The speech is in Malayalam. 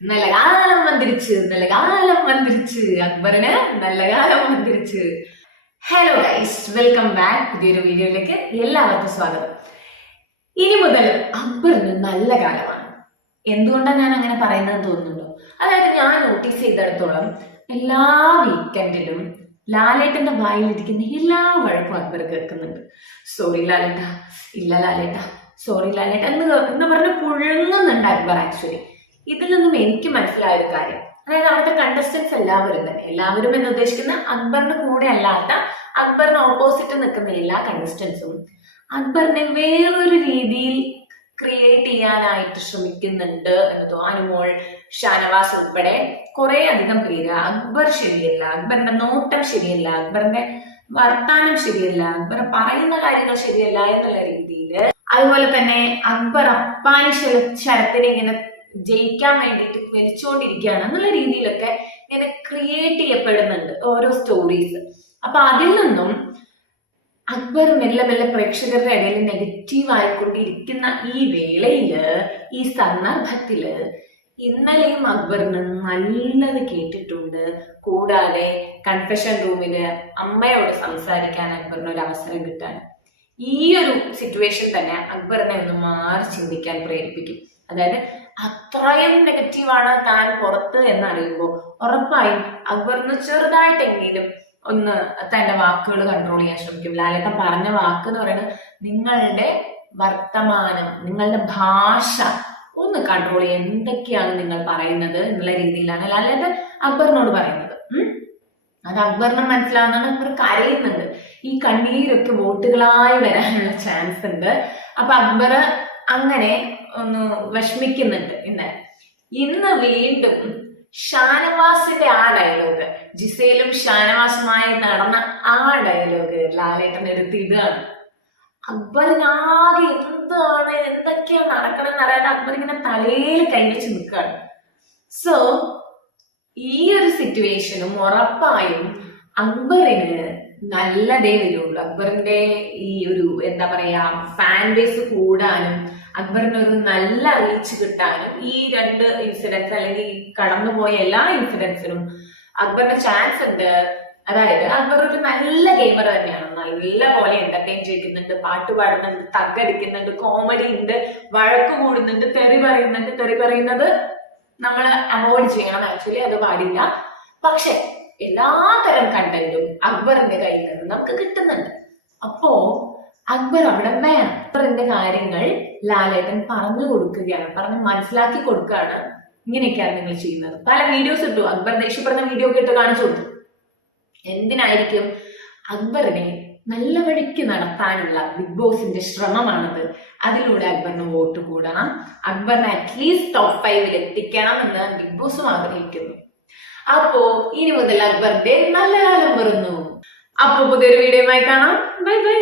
നല്ല കാലം വന്നിരിച്ച് നല്ല കാലം വന്നിരിച്ച് അക്ബറിന് നല്ല കാലം വന്നിരിച്ച്. ഹലോ ഗൈസ് വെൽക്കം ബാക്ക് പുതിയൊരു വീഡിയോയിലേക്ക് എല്ലാവർക്കും സ്വാഗതം. ഇനി മുതൽ അക്ബറിന് നല്ല കാലമാണ്. എന്തുകൊണ്ടാണ് ഞാൻ അങ്ങനെ പറയുന്നത് തോന്നുന്നുണ്ടോ? അതായത് ഞാൻ നോട്ടീസ് ചെയ്തിടത്തോളം എല്ലാ വീക്കെൻഡിലും ലാലേട്ടന്റെ വായിലിരിക്കുന്ന എല്ലാ വഴക്കും അക്ബർ കേൾക്കുന്നുണ്ട്. സോറി ലാലേട്ട ഇല്ല ലാലേട്ട സോറി ലാലേട്ട. എന്ന് എന്ന് പറഞ്ഞ് പുഴുങ്ങുന്നുണ്ട് അക്ബർ ആക്ച്വലി ഇതിൽ നിന്നും എനിക്ക് മനസ്സിലായ ഒരു കാര്യം. അതായത് അവിടുത്തെ കണ്ടസ്റ്റൻസ് എല്ലാവരും തന്നെ എല്ലാവരും എന്ന് ഉദ്ദേശിക്കുന്ന അക്ബറിന് കൂടെ അല്ലാത്ത അക്ബറിന് ഓപ്പോസിറ്റ് നിൽക്കുന്ന എല്ലാ കണ്ടസ്റ്റൻസും അക്ബറിനെ വേറൊരു രീതിയിൽ ക്രിയേറ്റ് ചെയ്യാനായിട്ട് ശ്രമിക്കുന്നുണ്ട് എന്ന് തോന്നുമോൾ ഷാനവാസ് ഉൾപ്പെടെ കുറെ അധികം പേര്. അക്ബർ ശരിയല്ല അക്ബറിന്റെ നോട്ടം ശരിയല്ല അക്ബറിന്റെ വർത്താനം ശരിയല്ല അക്ബർ പറയുന്ന കാര്യങ്ങൾ ശരിയല്ല എന്നുള്ള രീതിയിൽ അതുപോലെ തന്നെ അക്ബർ അപ്പാനി ശര- ശരത്തിനെ ഇങ്ങനെ ജയിക്കാൻ വേണ്ടിയിട്ട് വലിച്ചുകൊണ്ടിരിക്കുകയാണ് എന്നുള്ള രീതിയിലൊക്കെ ഇങ്ങനെ ക്രിയേറ്റ് ചെയ്യപ്പെടുന്നുണ്ട് ഓരോ സ്റ്റോറീസ് അപ്പൊ അതിൽ നിന്നും അക്ബർ മെല്ലെ മെല്ലെ പ്രേക്ഷകരുടെ ഇടയിൽ നെഗറ്റീവ് ആയിക്കൊണ്ടിരിക്കുന്ന ഈ വേളയിൽ ഈ സന്ദർഭത്തിൽ ഇന്നലെയും അക്ബറിന് നല്ലത് കേട്ടിട്ടുണ്ട്. കൂടാതെ കൺഫെഷൻ റൂമിൽ അമ്മയോട് സംസാരിക്കാൻ അക്ബറിന് ഒരു അവസരം കിട്ടാൻ. ഈ ഒരു സിറ്റുവേഷൻ തന്നെ അക്ബറിനെ ഒന്ന് മാറി ചിന്തിക്കാൻ പ്രേരിപ്പിക്കും. അതായത് അത്രയും നെഗറ്റീവാണ് താൻ പുറത്ത് എന്നറിയുമ്പോൾ ഉറപ്പായും അക്ബറിന് ചെറുതായിട്ടെങ്കിലും ഒന്ന് തന്റെ വാക്കുകൾ കൺട്രോൾ ചെയ്യാൻ ശ്രമിക്കും. ലാലേട്ടൻ പറഞ്ഞ വാക്ക് എന്ന് പറയുന്നത് നിങ്ങളുടെ വർത്തമാനം നിങ്ങളുടെ ഭാഷ ഒന്ന് കൺട്രോൾ ചെയ്യുക എന്തൊക്കെയാണ് നിങ്ങൾ പറയുന്നത് എന്നുള്ള രീതിയിലാണ് ലാലേട്ടൻ അക്ബറിനോട് പറയുന്നത്. അത് അക്ബറിന് മനസ്സിലാവുന്നതാണ് അക്ബർ കരയുന്നുണ്ട്. ഈ കണ്ണീരൊക്കെ വോട്ടുകളായി വരാനുള്ള ചാൻസ് ഉണ്ട്. അപ്പൊ അക്ബർ അങ്ങനെ ഒന്ന് വിഷമിക്കുന്നുണ്ട് ഇന്ന്. ഇന്ന് വീണ്ടും ഷാനവാസിന്റെ ആ ഡയലോഗ് ജിസയിലും ഷാനവാസുമായി നടന്ന ആ ഡയലോഗ് ലാലേട്ടൻ എടുത്തിടുകയാണ് അക്ബറിനാകെ എന്താണ് എന്തൊക്കെയാ നടക്കണമെന്ന് അറിയാതെ അക്ബർ ഇങ്ങനെ തലയിൽ കൈവച്ച് നിൽക്കുകയാണ്. സോ ഈ ഒരു സിറ്റുവേഷനും ഉറപ്പായും അക്ബറിന് നല്ലതേ വരുള്ളൂ. അക്ബറിന്റെ ഈ ഒരു എന്താ പറയാ ഫാൻ ബേസ് കൂടാനും അക്ബറിന് ഒരു നല്ല റീച്ച് കിട്ടാനും ഈ രണ്ട് ഇൻസിഡൻസ് അല്ലെങ്കിൽ കടന്നുപോയ എല്ലാ ഇൻസിഡൻസിനും അക്ബറിന് ചാൻസ് ഉണ്ട്. അതായത് അക്ബർ ഒരു നല്ല ഗെയിമർ തന്നെയാണ്. നല്ല പോലെ എന്റർടൈൻ ചെയ്യിക്കുന്നുണ്ട് പാട്ട് പാടുന്നുണ്ട് തകടിക്കുന്നുണ്ട് കോമഡി ഉണ്ട് വഴക്ക് കൂടുന്നുണ്ട് തെറി പറയുന്നുണ്ട്. തെറി പറയുന്നത് നമ്മൾ അവോയ്ഡ് ചെയ്യണം. ആക്ച്വലി അത് പാടില്ല. പക്ഷെ എല്ലാതരം കണ്ടന്റും അക്ബറിന്റെ കയ്യിൽ നിന്ന് നമുക്ക് കിട്ടുന്നുണ്ട്. അപ്പോ അക്ബർ അവിടെ വേണം അക്ബറിന്റെ കാര്യങ്ങൾ ലാലേട്ടൻ പറഞ്ഞു കൊടുക്കുകയാണ് പറഞ്ഞ് മനസ്സിലാക്കി കൊടുക്കുകയാണ്. ഇങ്ങനെയൊക്കെയാണ് നിങ്ങൾ ചെയ്യുന്നത്. പല വീഡിയോസ് ഇട്ടു അക്ബർ ദേഷ്യപ്പെടുന്ന വീഡിയോ ഒക്കെ ഇട്ട് കാണിച്ചു കൊടുത്തു. എന്തിനായിരിക്കും അക്ബറിനെ നല്ല വഴിക്ക് നടത്താനുള്ള ബിഗ് ബോസിന്റെ ശ്രമമാണത്? അതിലൂടെ അക്ബറിന് വോട്ട് കൂടണം. അക്ബറിനെ അറ്റ്ലീസ്റ്റ് ടോപ്പ് ഫൈവിൽ എത്തിക്കണം എന്ന് ബിഗ് ബോസും ആഗ്രഹിക്കുന്നു. അപ്പോ ഇനി മുതൽ അക്ബറിന്റെ നല്ല കാലം വരുന്നു. അപ്പോ പുതിയൊരു വീഡിയോയുമായി കാണാം. Bye bye